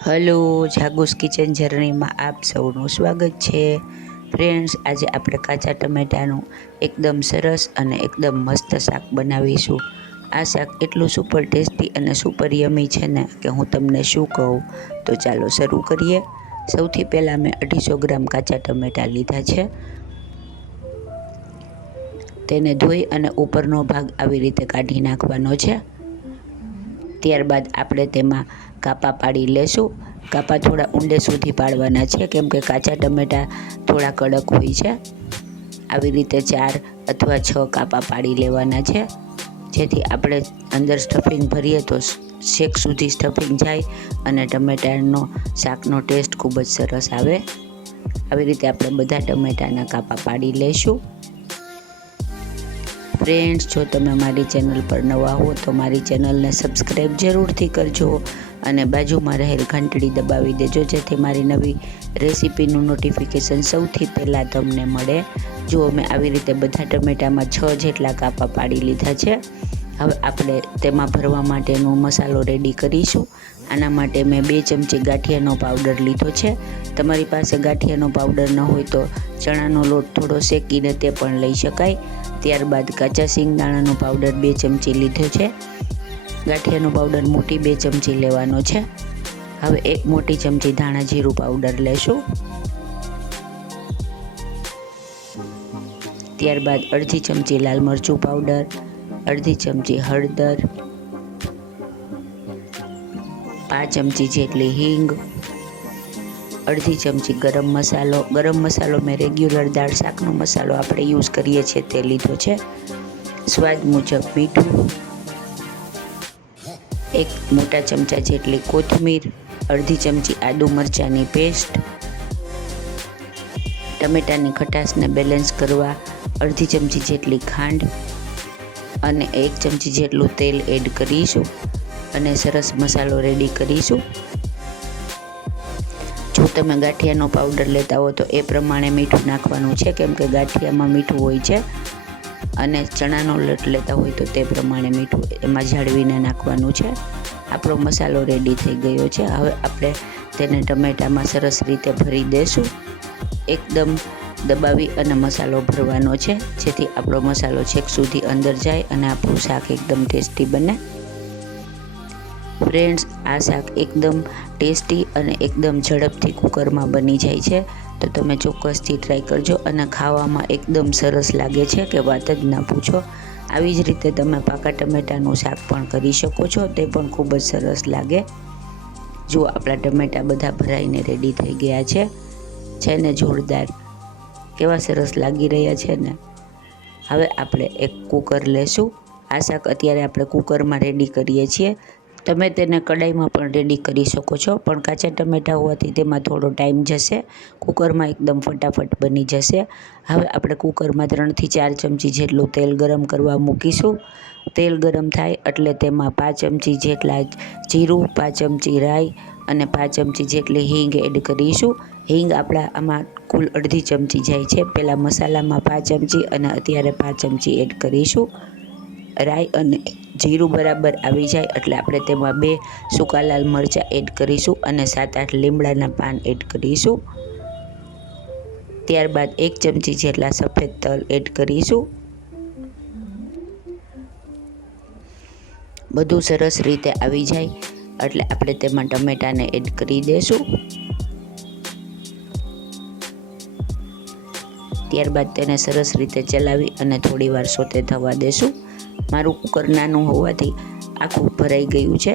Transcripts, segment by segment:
Hello જાગુસ kitchen જર્નીમાં આપ સૌનું સ્વાગત છે. ફ્રેન્ડ્સ, આજે આપણે કાચા ટમેટાનું એકદમ સરસ અને એકદમ મસ્ત શાક બનાવીશું. આ શાક એટલું સુપર ટેસ્ટી અને સુપર યમી છે ને કે હું તમને શું કહું? તો ચાલો શરૂ કરીએ. સૌથી પહેલાં મેં અઢીસો ગ્રામ કાચા ટમેટા લીધા છે. તેને ધોઈ અને ઉપરનો ભાગ આવી રીતે કાઢી નાખવાનો છે. ત્યારબાદ આપણે તેમાં કાપા પાડી લેશું. કાપા થોડા ઊંડે સુધી પાડવાના છે, કેમ કે કાચા ટમેટાં થોડા કડક હોય છે. આવી રીતે ચાર અથવા છ કાપા પાડી લેવાના છે. જેથી આપણે અંદર સ્ટફિંગ ભરીએ તો શેક સુધી સ્ટફિંગ જાય અને ટમેટાનો શાકનો ટેસ્ટ ખૂબ જ સરસ આવે. આવી રીતે આપણે બધા ટમેટાના કાપા પાડી લઈશું ફ્રેન્ડ્સ જો તમે મારી ચેનલ પર નવા હો તો મારી ચેનલને સબસ્ક્રાઈબ જરૂરથી કરજો અને બાજુમાં રહેલ ઘંટડી દબાવી દેજો, જેથી મારી નવી રેસીપીનું નોટિફિકેશન સૌથી પહેલાં તમને મળે. જો મેં આવી રીતે બધા ટમેટામાં છ જેટલા કાપા પાડી લીધા છે, હવે આપણે તેમાં ભરવા માટેનો મસાલો રેડી કરીશું. આના માટે મેં બે ચમચી ગાંઠિયાનો પાવડર લીધો છે. તમારી પાસે ગાંઠિયાનો પાવડર ન હોય તો ચણાનો લોટ થોડો શેકીને તે પણ લઈ શકાય. ત્યારબાદ કાચા સિંગદાણાનો પાવડર બે ચમચી લીધો છે. ગાંઠિયાનો પાવડર મોટી બે ચમચી લેવાનો છે. હવે એક મોટી ચમચી ધાણા જીરું પાવડર લેશું. ત્યારબાદ અડધી ચમચી લાલ મરચું પાવડર અડધી ચમચી હળદર ચમચી જેટલી હિંગ, અડધી ચમચી ગરમ મસાલો. ગરમ મસાલો મેં રેગ્યુલર દાળ શાકનો મસાલો આપણે યુઝ કરીએ છીએ તે લીધો છે. સ્વાદ મુજબ મીઠું, એક મોટા ચમચા જેટલી કોથમીર, અડધી ચમચી આદુ મરચાંની પેસ્ટ, ટમેટાની ખટાશને બેલેન્સ કરવા અડધી ચમચી જેટલી ખાંડ અને એક ચમચી જેટલું તેલ એડ કરીશું. અને સરસ મસાલો રેડી કરીશું. જો તમે ગાંઠિયાનો પાવડર લેતા હો તો એ પ્રમાણે મીઠું નાખવાનું છે, કેમ કે ગાંઠિયામાં મીઠું હોય છે. અને ચણાનો લોટ લેતા હોય તો તે પ્રમાણે મીઠું એમાં જાળવીને નાખવાનું છે. આપણો મસાલો રેડી થઈ ગયો છે. હવે આપણે તેને ટમેટામાં સરસ રીતે ભરી દઈશું એકદમ દબાવી અને મસાલો ભરવાનો છે, જેથી આપણો મસાલો છેક સુધી અંદર જાય અને આપણું શાક એકદમ ટેસ્ટી બને. ફ્રેન્ડ્સ, આ શાક એકદમ ટેસ્ટી અને એકદમ ઝડપથી કુકરમાં બની જાય છે. તો તમે ચોક્કસથી ટ્રાય કરજો અને ખાવામાં એકદમ સરસ લાગે છે કે વાત જ ના પૂછો. આવી જ રીતે તમે પાકા ટમેટાનું શાક પણ કરી શકો છો, તે પણ ખૂબ જ સરસ લાગે. જો આપણા ટમેટા બધા ભરાઈને રેડી થઈ ગયા છે. છે ને જોરદાર? કેવા સરસ લાગી રહ્યા છે ને? હવે આપણે એક કુકર લેશું. આ શાક અત્યારે આપણે કુકરમાં રેડી કરીએ છીએ. તમે તેને કડાઈમાં પણ રેડી કરી શકો છો. પણ કાચા ટમેટા હોવાથી તેમાં થોડો ટાઈમ જશે. કુકરમાં એકદમ ફટાફટ બની જશે. હવે આપણે કુકરમાં ત્રણથી ચાર ચમચી જેટલું તેલ ગરમ કરવા મૂકીશું. તેલ ગરમ થાય એટલે તેમાં પાંચ ચમચી જેટલા જીરું, પાંચ ચમચી રાઈ અને પાંચ ચમચી જેટલી હિંગ એડ કરીશું. હિંગ આપણા આમાં કુલ અડધી ચમચી જાય છે. પહેલાં મસાલામાં પાંચ ચમચી અને અત્યારે પાંચ ચમચી એડ કરીશું. રાઈ અને જીરું બરાબર આવી જાય એટલે આપણે તેમાં બે સૂકા લાલ મરચાં એડ કરીશું અને સાત આઠ લીમડાના પાન એડ કરીશું. ત્યારબાદ એક ચમચી જેટલા સફેદ તલ એડ કરીશું. બધું સરસ રીતે આવી જાય એટલે આપણે તેમાં ટમેટાને એડ કરી દઈશું ત્યારબાદ તેને સરસ રીતે ચલાવી અને થોડી વાર સોતે થવા દેશું. મારું કુકર નાનું હોવાથી આખું ભરાઈ ગયું છે.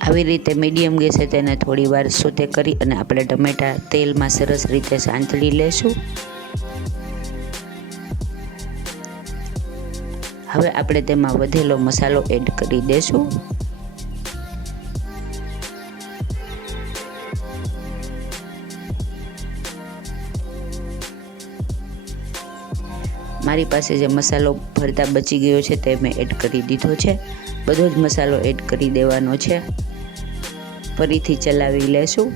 આવી રીતે મીડિયમ ગેસે તેને થોડી વાર સોતે કરી અને આપણે ટમેટા તેલમાં સરસ રીતે સાંતળી લેશું. હવે આપણે તેમાં વધેલો મસાલો એડ કરી દઈશું મારી પાસે જે મસાલો ભરતા બચી ગયો છે તે મેં એડ કરી દીધો છે. બધો જ મસાલો એડ કરી દેવાનો છે. ફરીથી ચલાવી લેશું.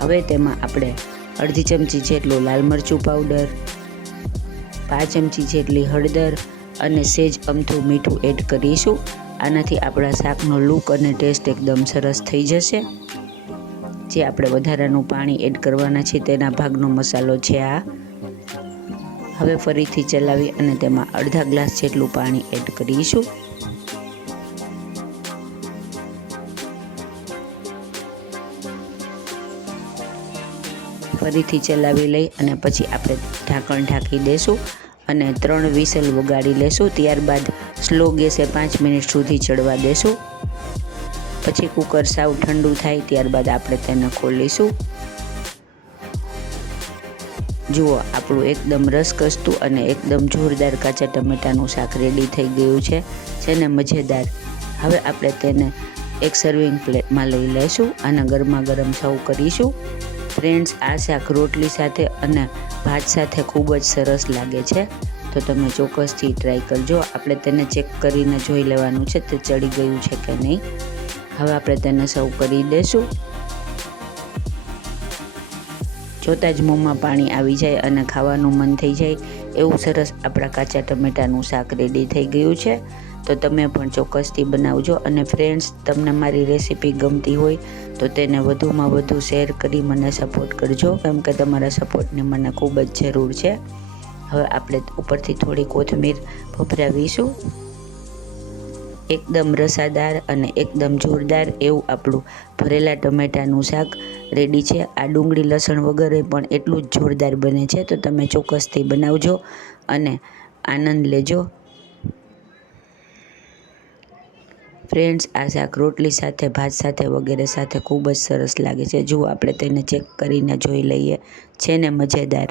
હવે તેમાં આપણે અડધી ચમચી જેટલું લાલ મરચું પાવડર પાંચ ચમચી જેટલી હળદર અને સેજ અમથું મીઠું એડ કરીશું. આનાથી આપણા શાકનો લુક અને ટેસ્ટ એકદમ સરસ થઈ જશે. જે આપણે વધારાનું પાણી એડ કરવાના છે, તેના ભાગનો મસાલો છે આ. હવે ફરીથી ચલાવી અને તેમાં અડધા ગ્લાસ જેટલું પાણી એડ કરીશું. ફરીથી ચલાવી લઈ અને પછી આપણે ઢાંકણ ઢાંકી દેશું અને ત્રણ વિસલ વગાડી લેશું. ત્યારબાદ સ્લો ગેસે પાંચ મિનિટ સુધી ચડવા દેશું. પછી કુકર સાવ ઠંડુ થાય ત્યારબાદ આપણે તેને ખોલીશું. જુઓ, આપણું એકદમ રસકસતું અને એકદમ જોરદાર કાચા ટમેટાનું શાક રેડી થઈ ગયું છે. છે ને મજેદાર. હવે આપણે તેને એક સર્વિંગ પ્લેટમાં લઈ લઈશું અને ગરમા ગરમ સર્વ કરીશું. ફ્રેન્ડ્સ આ શાક રોટલી સાથે અને ભાત સાથે ખૂબ જ સરસ લાગે છે. તો તમે ચોક્કસથી ટ્રાય કરજો. આપણે તેને ચેક કરીને જોઈ લેવાનું છે તે ચડી ગયું છે કે નહીં. હવે આપણે તેને સર્વ કરી દઈશું જોતાં જ મોંમાં પાણી આવી જાય અને ખાવાનું મન થઈ જાય એવું સરસ આપણા કાચા ટમેટાનું શાક રેડી થઈ ગયું છે. તો તમે પણ ચોક્કસથી બનાવજો અને ફ્રેન્ડ્સ તમને મારી રેસીપી ગમતી હોય તો તેને વધુમાં વધુ શેર કરી મને સપોર્ટ કરજો, કેમ કે તમારા સપોર્ટની મને ખૂબ જ જરૂર છે. હવે આપણે ઉપરથી થોડી કોથમીર ભભરાવીશું. એકદમ રસાદાર અને એકદમ જોરદાર એવું આપણું ભરેલા ટમેટાનું શાક રેડી છે. આ ડુંગળી લસણ વગરે પણ એટલું જ જોરદાર બને છે. તો તમે ચોક્કસથી બનાવજો અને આનંદ લેજો. ફ્રેન્ડ્સ, આ શાક રોટલી સાથે, ભાત સાથે વગેરે સાથે ખૂબ જ સરસ લાગે છે. જુઓ, આપણે તેને ચેક કરીને જોઈ લઈએ. છે ને મજેદાર?